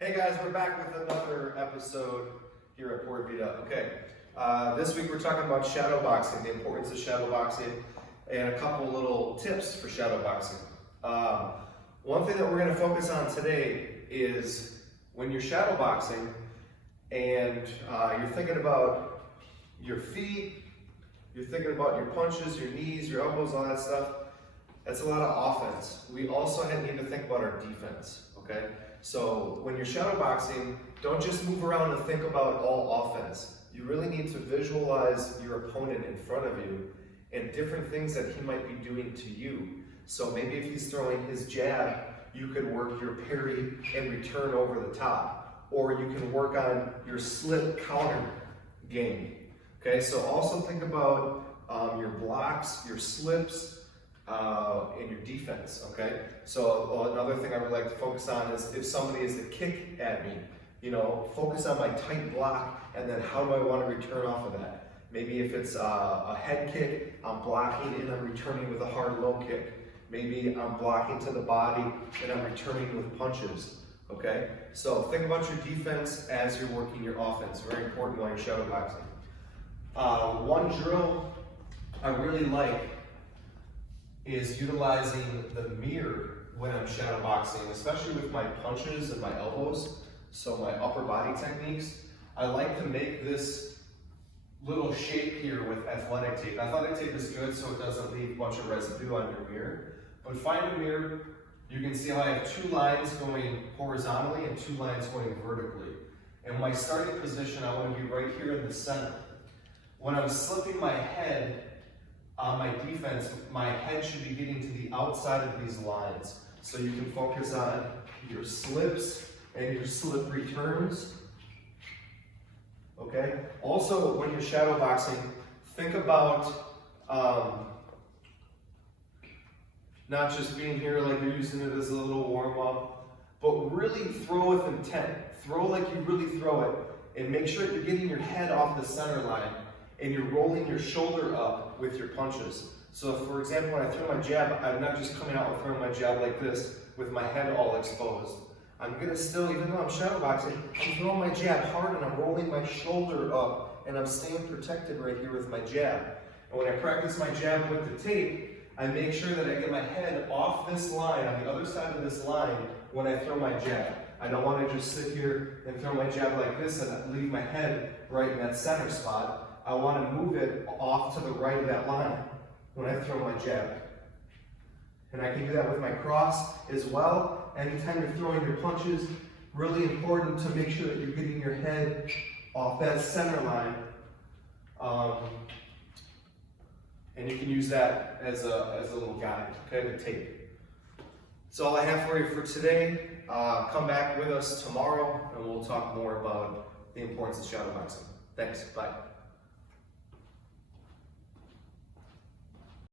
Hey guys, we're back with another episode here at Pura Vida. Okay, this week we're talking about shadow boxing, the importance of shadow boxing, and a couple little tips for shadow boxing. One thing that we're going to focus on today is when you're shadow boxing and you're thinking about your feet, you're thinking about your punches, your knees, your elbows, all that stuff. That's a lot of offense. We also need to think about our defense, okay? So when you're shadow boxing, don't just move around and think about all offense. You really need to visualize your opponent in front of you and different things that he might be doing to you. So maybe if he's throwing his jab, you could work your parry and return over the top. Or you can work on your slip counter game. Okay, so also think about your blocks, your slips, and your defense, okay? So another thing I would like to focus on is if somebody is to kick at me, focus on my tight block and then how do I want to return off of that? Maybe if it's a head kick, I'm blocking and I'm returning with a hard low kick. Maybe I'm blocking to the body and I'm returning with punches, okay? So think about your defense as you're working your offense. Very important while you're shadow boxing. One drill I really like is utilizing the mirror when I'm shadow boxing, especially with my punches and my elbows, so my upper body techniques. I like to make this little shape here with athletic tape. Athletic tape is good so it doesn't leave a bunch of residue on your mirror. But find a mirror, you can see how I have two lines going horizontally and two lines going vertically. And my starting position, I want to be right here in the center. When I'm slipping my head on my defense, my head should be getting to the outside of these lines. So you can focus on your slips and your slip returns. Okay? Also, when you're shadow boxing, think about not just being here like you're using it as a little warm-up, but really throw with intent. Throw like you really throw it, and make sure you're getting your head off the center line and you're rolling your shoulder up with your punches. So for example, when I throw my jab, I'm not just coming out and throwing my jab like this with my head all exposed. I'm gonna still, even though I'm shadow boxing, I'm throwing my jab hard and I'm rolling my shoulder up and I'm staying protected right here with my jab. And when I practice my jab with the tape, I make sure that I get my head off this line, on the other side of this line, when I throw my jab. I don't wanna just sit here and throw my jab like this and leave my head right in that center spot. I want to move it off to the right of that line when I throw my jab. And I can do that with my cross as well. Anytime you're throwing your punches, really important to make sure that you're getting your head off that center line. And you can use that as a little guide, okay, to tape. That's all I have for you for today. Come back with us tomorrow and we'll talk more about the importance of shadow boxing. Thanks, bye.